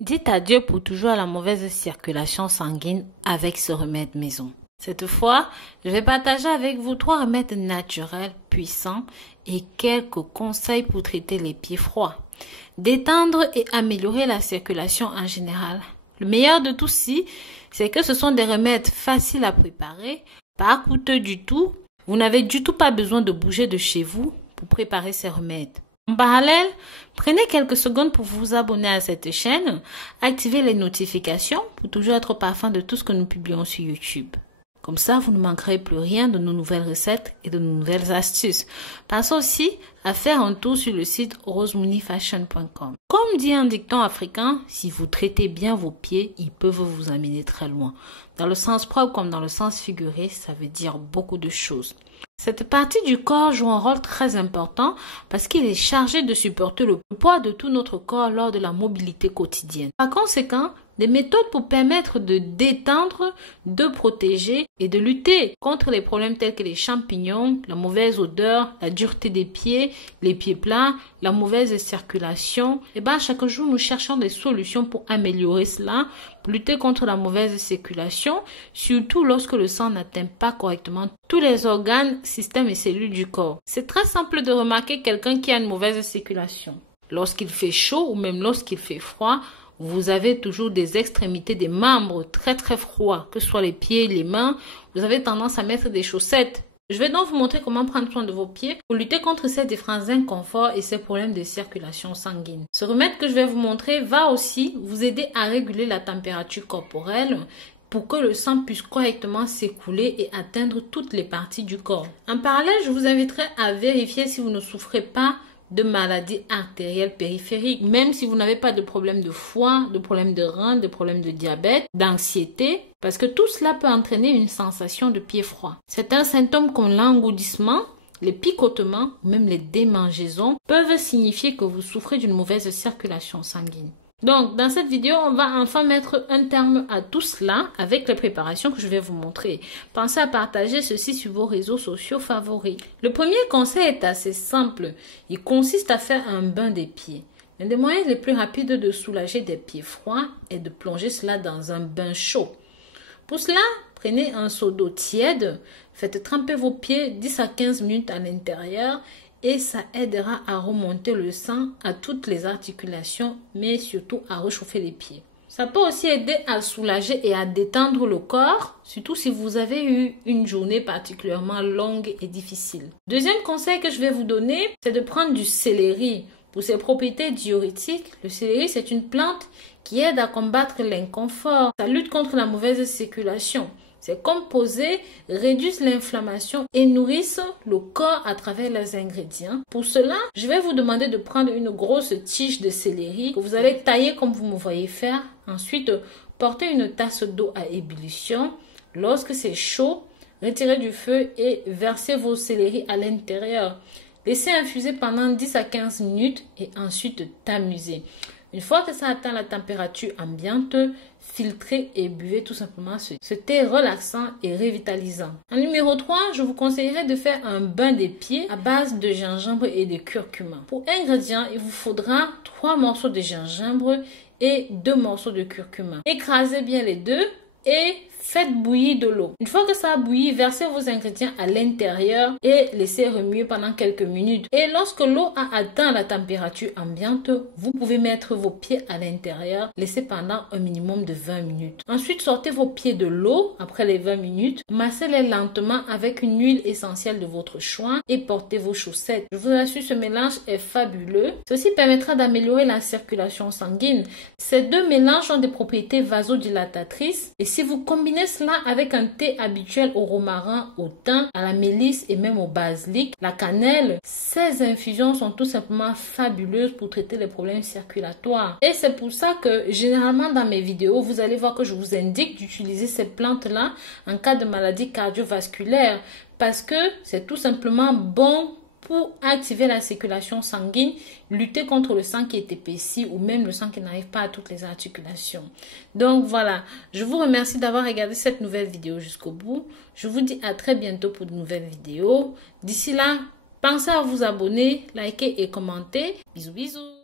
Dites adieu pour toujours à la mauvaise circulation sanguine avec ce remède maison. Cette fois, je vais partager avec vous 3 remèdes naturels puissants et quelques conseils pour traiter les pieds froids, détendre et améliorer la circulation en général. Le meilleur de tout ci, c'est que ce sont des remèdes faciles à préparer, pas coûteux du tout. Vous n'avez du tout pas besoin de bouger de chez vous pour préparer ces remèdes. En parallèle, prenez quelques secondes pour vous abonner à cette chaîne, activez les notifications pour toujours être au parfum de tout ce que nous publions sur YouTube. Comme ça, vous ne manquerez plus rien de nos nouvelles recettes et de nos nouvelles astuces. Pensez aussi à faire un tour sur le site rosemooneyfashion.com. Comme dit un dicton africain, si vous traitez bien vos pieds, ils peuvent vous amener très loin. Dans le sens propre comme dans le sens figuré, ça veut dire beaucoup de choses. Cette partie du corps joue un rôle très important parce qu'il est chargé de supporter le poids de tout notre corps lors de la mobilité quotidienne. Par conséquent, des méthodes pour permettre de détendre, de protéger et de lutter contre les problèmes tels que les champignons, la mauvaise odeur, la dureté des pieds, les pieds plats, la mauvaise circulation. Et chaque jour, nous cherchons des solutions pour améliorer cela, pour lutter contre la mauvaise circulation, surtout lorsque le sang n'atteint pas correctement tous les organes, systèmes et cellules du corps. C'est très simple de remarquer quelqu'un qui a une mauvaise circulation. Lorsqu'il fait chaud ou même lorsqu'il fait froid, vous avez toujours des extrémités des membres très froids, que ce soit les pieds, les mains. Vous avez tendance à mettre des chaussettes. Je vais donc vous montrer comment prendre soin de vos pieds pour lutter contre ces différents inconforts et ces problèmes de circulation sanguine. Ce remède que je vais vous montrer va aussi vous aider à réguler la température corporelle pour que le sang puisse correctement s'écouler et atteindre toutes les parties du corps. En parallèle, je vous inviterai à vérifier si vous ne souffrez pas de maladies artérielles périphériques, même si vous n'avez pas de problème de foie, de problème de rein, de problème de diabète, d'anxiété, parce que tout cela peut entraîner une sensation de pied froid. Certains symptômes comme l'engourdissement, les picotements ou même les démangeaisons peuvent signifier que vous souffrez d'une mauvaise circulation sanguine. Donc, dans cette vidéo, on va enfin mettre un terme à tout cela avec les préparations que je vais vous montrer. Pensez à partager ceci sur vos réseaux sociaux favoris. Le premier conseil est assez simple. Il consiste à faire un bain des pieds. L'un des moyens les plus rapides de soulager des pieds froids est de plonger cela dans un bain chaud. Pour cela, prenez un seau d'eau tiède, faites tremper vos pieds 10 à 15 minutes à l'intérieur et ça aidera à remonter le sang à toutes les articulations, mais surtout à réchauffer les pieds. Ça peut aussi aider à soulager et à détendre le corps, surtout si vous avez eu une journée particulièrement longue et difficile. Deuxième conseil que je vais vous donner, c'est de prendre du céleri. Pour ses propriétés diurétiques, le céleri c'est une plante qui aide à combattre l'inconfort. Ça lutte contre la mauvaise circulation. Ces composés réduisent l'inflammation et nourrissent le corps à travers leurs ingrédients. Pour cela, je vais vous demander de prendre une grosse tige de céleri que vous allez tailler comme vous me voyez faire. Ensuite, portez une tasse d'eau à ébullition. Lorsque c'est chaud, retirez du feu et versez vos céleris à l'intérieur. Laissez infuser pendant 10 à 15 minutes et ensuite tamiser. Une fois que ça atteint la température ambiante, filtrez et buvez tout simplement ce thé relaxant et revitalisant. En numéro 3, je vous conseillerais de faire un bain des pieds à base de gingembre et de curcuma. Pour ingrédients, il vous faudra 3 morceaux de gingembre et 2 morceaux de curcuma. Écrasez bien les deux et faites bouillir de l'eau. Une fois que ça a bouilli, versez vos ingrédients à l'intérieur et laissez remuer pendant quelques minutes. Et lorsque l'eau a atteint la température ambiante, vous pouvez mettre vos pieds à l'intérieur, laissez pendant un minimum de 20 minutes. Ensuite, sortez vos pieds de l'eau après les 20 minutes, massez-les lentement avec une huile essentielle de votre choix et portez vos chaussettes. Je vous assure, ce mélange est fabuleux. Ceci permettra d'améliorer la circulation sanguine. Ces deux mélanges ont des propriétés vasodilatatrices et si vous combinez cela avec un thé habituel au romarin, au thym, à la mélisse et même au basilic, la cannelle, ces infusions sont tout simplement fabuleuses pour traiter les problèmes circulatoires. Et c'est pour ça que généralement dans mes vidéos, vous allez voir que je vous indique d'utiliser ces plantes-là en cas de maladie cardiovasculaire parce que c'est tout simplement bon pour activer la circulation sanguine, lutter contre le sang qui est épaissi ou même le sang qui n'arrive pas à toutes les articulations. Donc voilà, je vous remercie d'avoir regardé cette nouvelle vidéo jusqu'au bout. Je vous dis à très bientôt pour de nouvelles vidéos. D'ici là, pensez à vous abonner, liker et commenter. Bisous bisous.